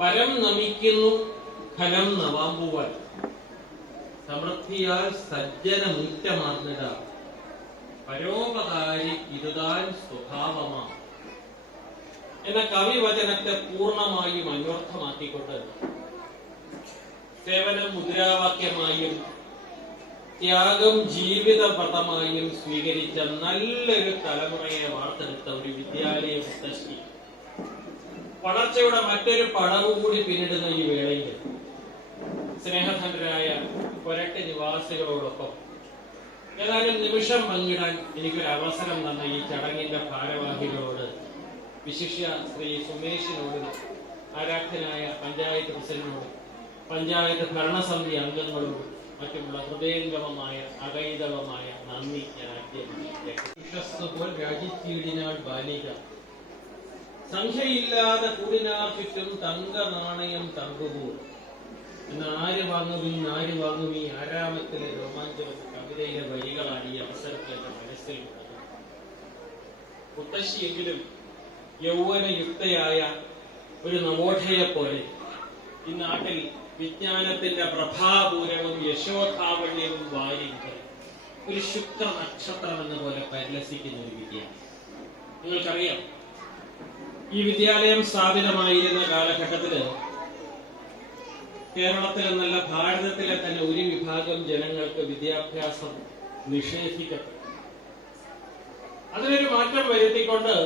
പരം നമിക്കുന്നു ഫലം നവാമ്പുവാൻ, സമൃദ്ധിയാൽ സജ്ജനമുറ്റമാർന്നിട, പരോപകാരി ഇതുതാൻ സ്വഭാവമാ എന്ന കവിവചനത്തെ പൂർണ്ണമായും അന്വർത്ഥമാക്കിക്കൊണ്ട് സേവനം മുദ്രാവാക്യമായും ത്യാഗം ജീവിതപഥമായും സ്വീകരിച്ച നല്ലൊരു തലമുറയെ വാർത്തെടുത്ത ഒരു വിദ്യാലയ മുത്തശ്ശി വളർച്ചയുടെ മറ്റൊരു പടവ് കൂടി പിന്നിടുന്ന ഈ വേളയിൽ സ്നേഹധനരായ കൊരട്ട് നിവാസികളോടൊപ്പം ഏതാനും നിമിഷം പങ്കിടാൻ എനിക്കൊരു അവസരം തന്ന ഈ ചടങ്ങിന്റെ ഭാരവാഹികളോട്, വിശിഷ്യ ശ്രീ സുമേഷിനോടും ആരാധ്യനായ പഞ്ചായത്ത് പ്രസിഡന്റിനോടും പഞ്ചായത്ത് ഭരണസമിതി അംഗങ്ങളോടും മറ്റുമുള്ള ഹൃദയംഗമമായ അകൈതവമായ നന്ദി ഞാൻ ആദ്യമായി. രാജിച്ചീടിനാൾ ബാലിക, സംഖ്യയില്ലാതെ കൂടിനാർ ചുറ്റും തങ്ക നാണയം തങ്കുകൂർ എന്ന് ആര് വാങ്ങും ഈ ആരാമത്തിലെ രോമാഞ്ചം കവിതയിലെ വരികളാണ് ഈ അവസരത്തിൽ എന്റെ മനസ്സിൽ ഉള്ളത്. മുത്തശ്ശിയെങ്കിലും യൗവനയുക്തയായ ഒരു നവോധയെ പോലെ ഈ നാട്ടിൽ വിജ്ഞാനത്തിന്റെ പ്രഭാപൂരവും യശോധാവണ്യവും വാരിയിട്ട് ഒരു ശുക്ര നക്ഷത്രം എന്ന പോലെ പരിലസിക്കുന്ന ഒരു വിദ്യാലയം. നിങ്ങൾക്കറിയാം, ഈ വിദ്യാലയം സ്ഥാപിതമായിരുന്ന കാലഘട്ടത്തില് കേരളത്തിലെന്നല്ല ഭാരതത്തിലെ തന്നെ ഒരു വിഭാഗം ജനങ്ങൾക്ക് വിദ്യാഭ്യാസം നിഷേധിക്കപ്പെട്ടു. അതിനൊരു മാറ്റം വരുത്തിക്കൊണ്ട്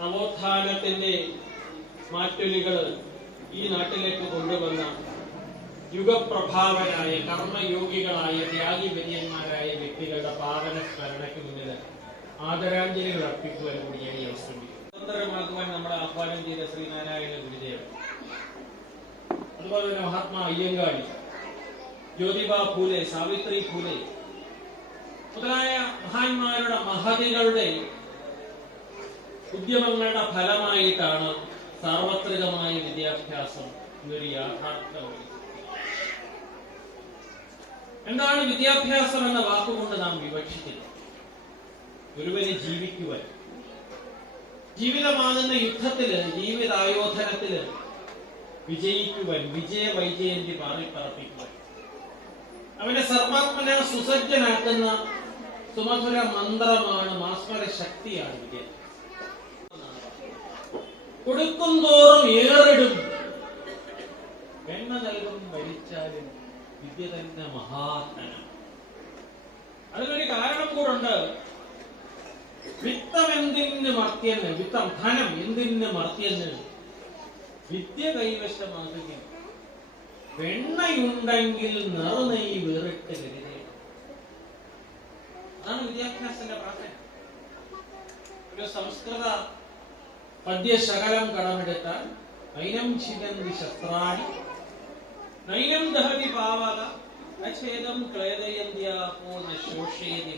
നവോത്ഥാനത്തിന്റെ മാറ്റൊലികൾ ഈ നാട്ടിലേക്ക് കൊണ്ടുവന്ന യുഗപ്രഭാവനായ കർമ്മയോഗികളായ ത്യാഗിവര്യന്മാരായ വ്യക്തികളുടെ പാവന സ്മരണയ്ക്ക് മുന്നിൽ ആദരാഞ്ജലികൾ അർപ്പിക്കുവാൻ കൂടിയാണ് ഈ അവസരം. സ്വതന്ത്രമാക്കുവാൻ നമ്മളെ ആഹ്വാനം ചെയ്ത ശ്രീനാരായണ ഗുരുദേവൻ, അതുപോലെ തന്നെ മഹാത്മാ അയ്യങ്കാളി, ജ്യോതിബ ഫൂലെ, സാവിത്രി ഫൂലെ മുതലായ മഹാന്മാരുടെ മഹതികളുടെ ഉദ്യമങ്ങളുടെ ഫലമായിട്ടാണ് സാർവത്രികമായ വിദ്യാഭ്യാസം എന്നൊരു യാഥാർത്ഥ്യമാണ്. എന്താണ് വിദ്യാഭ്യാസം എന്ന വാക്കുകൊണ്ട് നാം വിവക്ഷിക്കുന്നത്? ഒരുവനെ ജീവിക്കുവാൻ, ജീവിതമാകുന്ന യുദ്ധത്തില്, ജീവിതായോധനത്തില് വിജയിക്കുവാൻ, വിജയവൈജയന്തി പാറിപ്പറപ്പിക്കുവാൻ, അവനെ സർവാത്മന സുസജ്ജനാക്കുന്ന സുമധുര മന്ത്രമാണ്, മാസ്മര ശക്തിയാണ് വിദ്യാഭ്യാസം. കൊടുക്കും തോറും ഏറിടും, വെണ്ണ നൽകും ഭരിച്ചാലും വിദ്യ തന്നെ മഹാധനം. അതിനൊരു കാരണം കൂടുണ്ട്. വിത്തം എന്തിന് മർത്യന്, വിത്തം ധനം എന്തിന് മർത്യന്, വിദ്യ കൈവശമാകുക. വെണ്ണയുണ്ടെങ്കിൽ നിറനെയ് വേറിട്ട് കരുതേ. അതാണ് വിദ്യാഭ്യാസത്തിന്റെ പ്രാധാന്യം. ഒരു സംസ്കൃത പദ്യശകലം കടമെടുത്താൽ, നൈനം ചിതന്തി ശസ്ത്രാണി നൈനം ദഹതി പാവക അഛേദം ക്ലേദയന്ത്യാപോ ന ശോഷയതി.